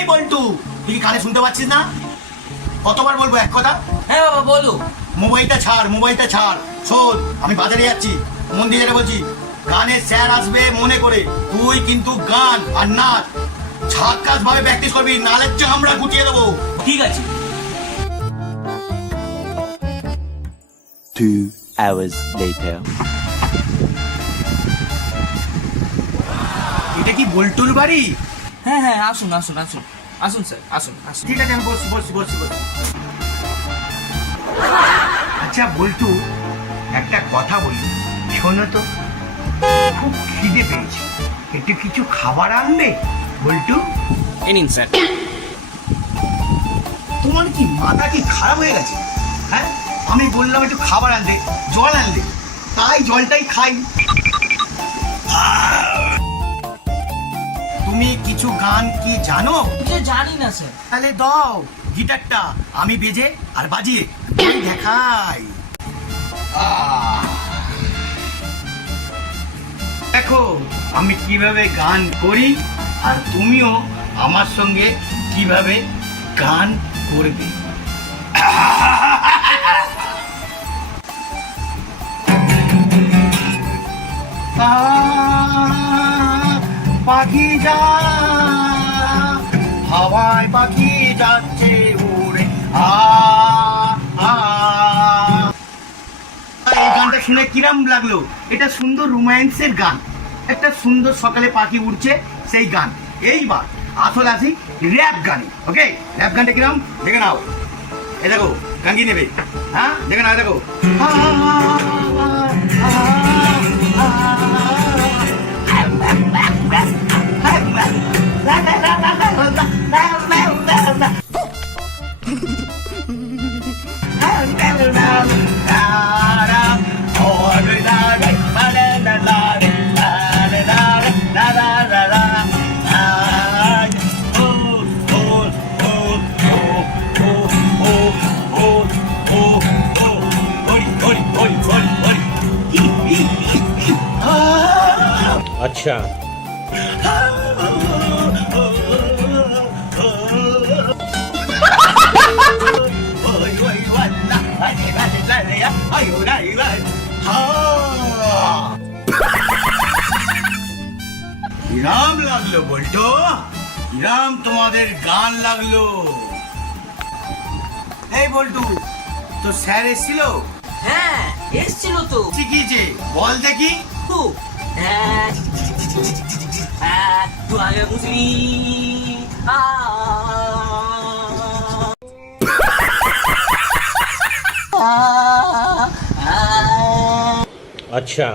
এই বল্টু, তুই কি কানে শুনতে পাচ্ছিস না? কতবার বলবো এক কথা? হ্যাঁ বাবা বলো। মোবাইলটা ছাড়, মোবাইলটা ছাড়। শোন, আমি বাজারে যাচ্ছি, মন দিয়ে যেটা বলছি, গানের স্যার আসবে মনে করে তুই কিন্তু গান আর নাচ ঝাক্কাস ভাবে প্র্যাকটিস করবি, নালে চামড়া গুটিয়ে দেবো। ঠিক আছে। 2 hours later. এটা কি বল্টুর বাড়ি? হ্যাঁ হ্যাঁ, আসুন আসুন আসুন আসুন স্যার, আসুন আসুন। ঠিক আছে, আমি বসছি বসছি বসছি বসছি। আচ্ছা বল্টু, একটা কথা বলি, শোনো তো, খুব খিদে পেয়েছে, একটু কিছু খাবার আনবে বল্টু? এ নিন স্যার। তোমার কি মাথা কি খারাপ হয়ে গেছে? হ্যাঁ, আমি বললাম একটু খাবার আনতে, জল আনলে, তাই জলটাই খাই। তুমি কিছু গান কি জানো? এটা জানি না স্যার। তাহলে দাও গিটারটা, আমি বেজে আর বাজিয়ে দেখাই। দেখো আমি কিভাবে গান করি, আর তুমিও আমার সঙ্গে কিভাবে গান করবে। পাখি যা হাওয়ায়, পাখি যাচ্ছে উড়ে। এই গানটা শুনে কিরম লাগলো? এটা সুন্দর রোম্যান্সের গান, একটা সুন্দর সকালে পাখি উড়ছে সেই গান। এইবার আসল আসি র্যাপ গানে। ওকে, র্যাপ গানটা কিরম দেখে নাও। এ দেখো, গান কি নেবে? হ্যাঁ দেখে নাও, দেখো। अच्छा। কিরাম লাগলো বল্টু? কিরাম তোমাদের গান লাগলো? এই বল্টু, তো স্যার এসেছিল? হ্যাঁ এসছিল তো। শিখিয়েছে, বল দেখি। হ্যাঁ হ্যাঁ, তুই আগে বুঝলি। अच्छा।